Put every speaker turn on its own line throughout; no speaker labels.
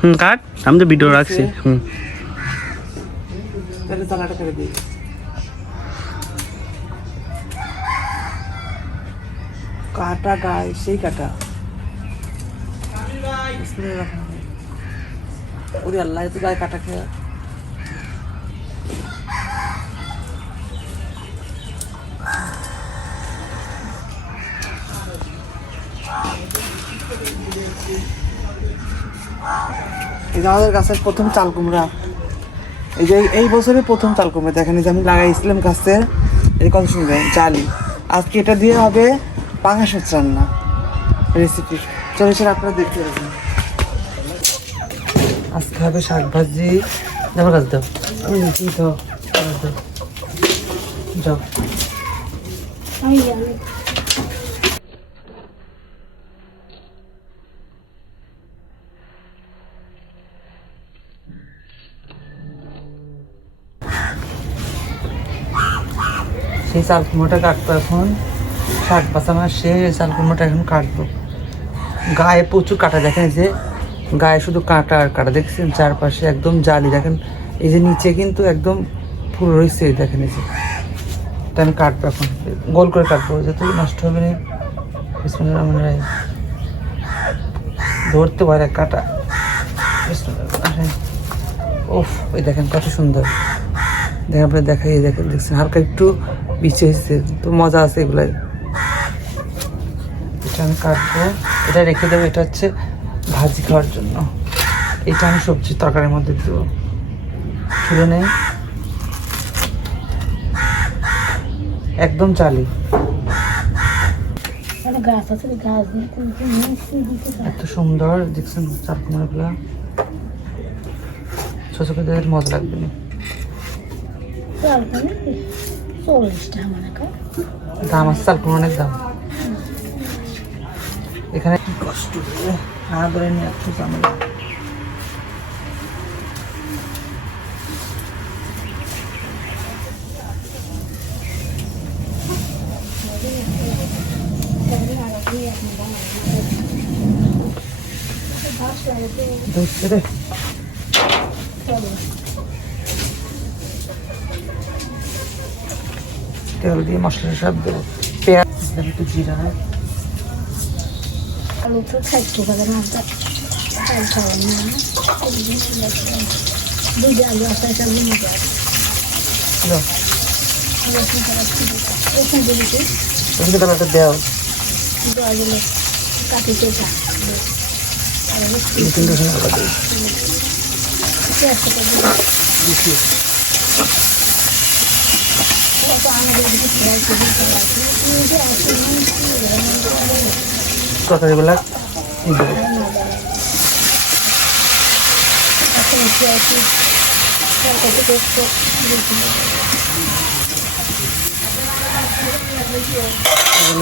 হুম কাট। আমি তো ভিডিও রাখছি। হুম।
তাহলে চালাটা করে দিই। কাটা গায়ে সেই কাটা। ওরে আল্লাহ এত গায়ে কাটা খেয়ে। এই যে আমাদের গাছের প্রথম চাল কুমড়া। এই যে এই বছরের প্রথম চাল কুমড়া, দেখেন এই যে আমি লাগাইছিলাম গাছের এই কত সুন্দর চালি আজকে এটা দিয়ে হবে পাঙাশ মাছ রান্না রেসিপি চলে স্যার আপনারা দেখতে পাবেন আজকে হবে শাক ভাজি। আমার কাছে দাও। আমি নিচ্ছি, দাও। যাও। সেই চাল কুমড়োটা কাটবো এখন। শাক বাসা আমার শেষ চাল কুমড়োটা এখন কাটবো। গায়ে প্রচুর কাটা দেখেন যে, গায়ে শুধু কাটা আর কাটা দেখছেন? চারপাশে একদম জালি। দেখেন, এই যে নিচে কিন্তু একদম ফুল রয়েছে, দেখেন এই যে। এটা আমি কাটবো এখন। গোল করে কাটবো, যাতে নষ্ট হবে না। ধরতে পারে কাটা। উফ ওই দেখেন কত সুন্দর। দেখেন আপনি দেখাই, দেখেন, দেখছেন। হালকা একটু বিছে এসেছে তো মজা আছে এগুলাই। এটা আমি কাটবো। এটা রেখে দেবো এটা হচ্ছে ভাজি খাওয়ার জন্য। এটা আমি সবজি তরকারির মধ্যে দেবো। তুলে নেই একদম চালি।
এত সুন্দর দেখছেন চারকুমারগুলা ছোট ছোটদের মজা লাগবে না।
চল্লিশ টাকা মনে
দাম আছে চালকুমার অনেক দাম। এখানে কি কষ্ট রে? ধরে নিয়ে ঝামেলা। ধরছে রে। তেল দিয়ে মশলা সব দেবো। পেঁয়াজ একটু জিরা।
আলু তো খাইতে পারে না চাল খাওয়া না। দুধে আলু আছে একটা লিমে যায়
লো,
রসুন খারাপ রসুন দিলিতে
এদিকে তাহলে একটা দেও।
দেওয়া কাটিতে থাক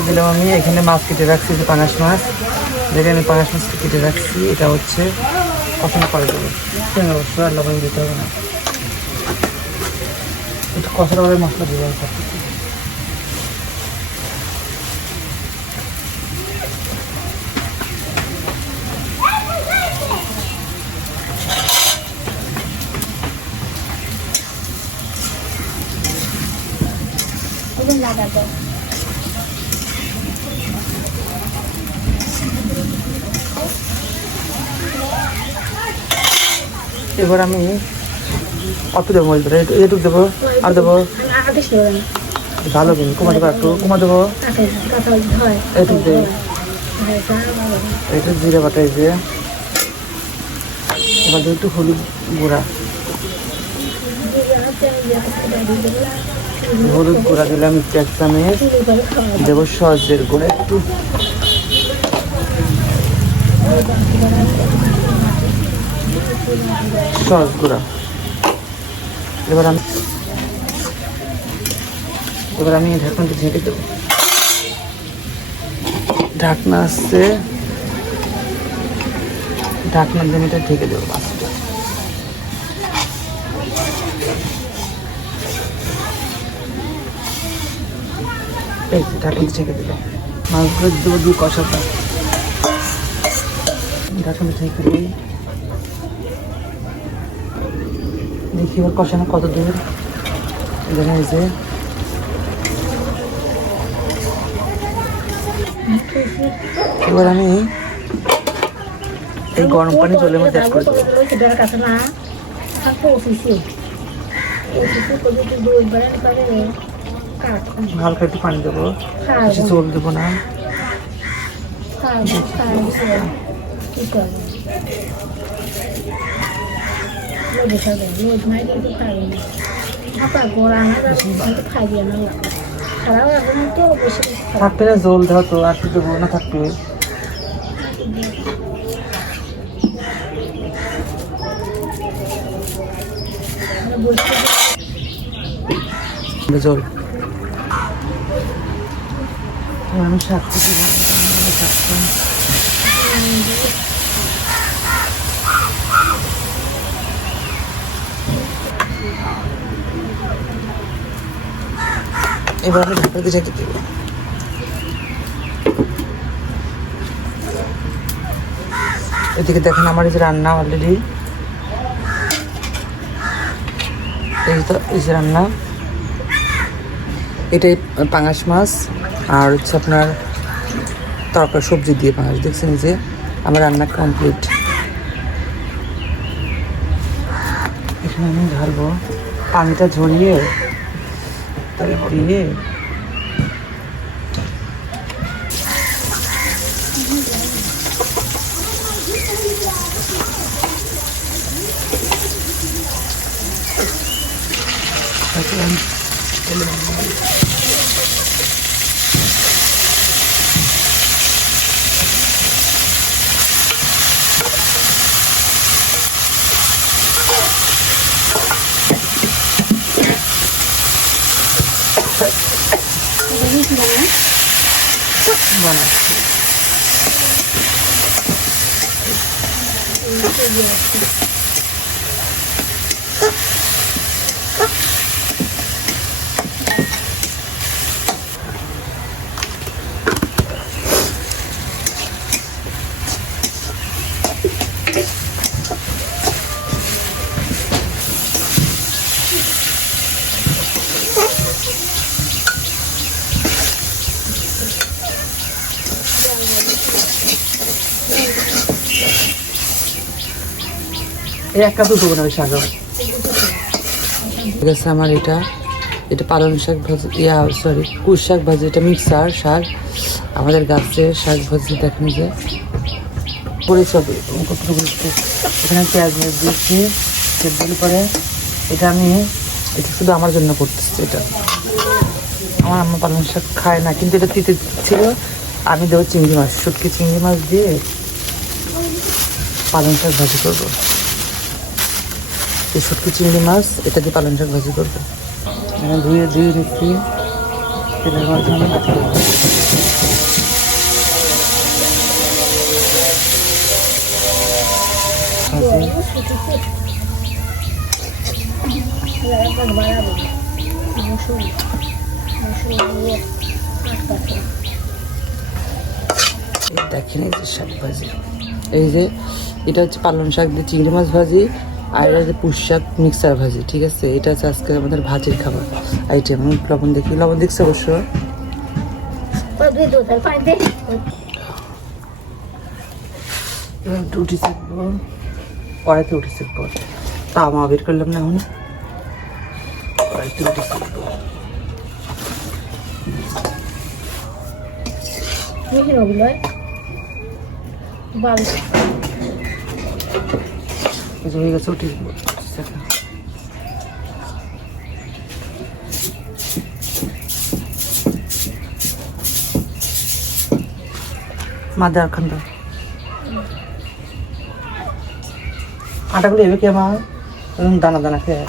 দিলাম আমি, এখানে মাছ কেটে রাখছি, যে পাঙাশ মাছ। দেখে আমি পাঙাশ মাছ কেটে রাখছি, এটা হচ্ছে কখনো করে দেবো অবশ্য আর দিতে হবে না। একটু কষার পরে মশলা দেবো আমি সব কিছু।
লাগাতো
এবার আমি কত দেবো দেবো এটুকু দেবো আর দেবো? ভালো কিন্তু কমা দেবো একটু, কমা দেবো? এটুকু দেবো এটা জিরে বাটা যে। এবার দেবো একটু হলুদ গুঁড়া। হলুদ গুঁড়া দিলাম একটু এক চামচ দেবো সজের গুঁড়া একটু। সস গুঁড়া। এবার আমি এবার আমি ঢাকনাটা ঢেকে দেবো। ঢাকনা আসছে। ঢাকনা দিয়ে এটা ঢেকে দেবো মাছটা এই ঢাকনা ঢেকে দিলাম মাছগুলো দেবো দিয়ে কষাটা।
ঢাকা মিঠাই করি দেখি এবার কষানো কত দূর এখানে এই এবার আমি এই গরম পানি জলের মধ্যে অ্যাড করে দেবো। হালকা একটু পানি দেবো। বেশি জল দেবো না। থাকবে না জল দেওয়া তো আর কি দেবো? না এবার আমি শাকটা এবার আমি রেখে দেবো। এদিকে দেখেন আমার এই যে রান্না অলরেডি এই তো, এই যে রান্না। এটাই পাঙাশ মাছ, আর হচ্ছে আপনার তরকারি, সবজি দিয়ে পাঙাশ। দেখছেন যে আমার রান্না কমপ্লিট এখানে আমি ঢালবো পানিটা ঝরিয়ে 그냥 별로 먹는 거예요. 너무 길었네? 많아. 이쪽에. এক কাপ দুটো না শাক ঠিক আছে আমার এটা এটা পালং শাক ভাজি ইয়া সরি কুশ শাক ভাজি এটা মিক্সার শাক। আমাদের গাছের শাক ভাজি দেখেন যে। পরিচবে কতটুকু এখানে পেঁয়াজ মেজ দিচ্ছি সেদ্ধ করে এটা আমি, এটা শুধু আমার জন্য করতেছি এটা। আমার আম্মা পালং শাক খায় না, কিন্তু এটা তিতে ছিল। আমি দেবো চিংড়ি মাছ, শুটকি চিংড়ি মাছ দিয়ে পালং শাক ভাজি করব। এই শুটকি চিংড়ি মাছ, এটা দিয়ে পালং শাক ভাজি করব। ধুয়ে ধুয়ে রেখে তেলের মাধ্যমে দেখেন এই যে শাক ভাজি। এই যে এটা হচ্ছে পালং শাক দিয়ে চিংড়ি মাছ ভাজি আর এটা হচ্ছে পুঁশ শাক মিক্সার ভাজি ঠিক আছে? এটা হচ্ছে আজকে আমাদের ভাজির খাবার। আইটেম লবণ দেখি লবণ দেখছে অবশ্য? উঠি থাকব কড়াইতে উঠি থাকবো তাওয়া বের করলাম না এখন কড়াইতে উঠি থাকবো এই যে হয়ে গেছে উঠি থাকবো মাদার খান্দ আটাগুলো এবে কে আমার? দানা দানা খেয়ে।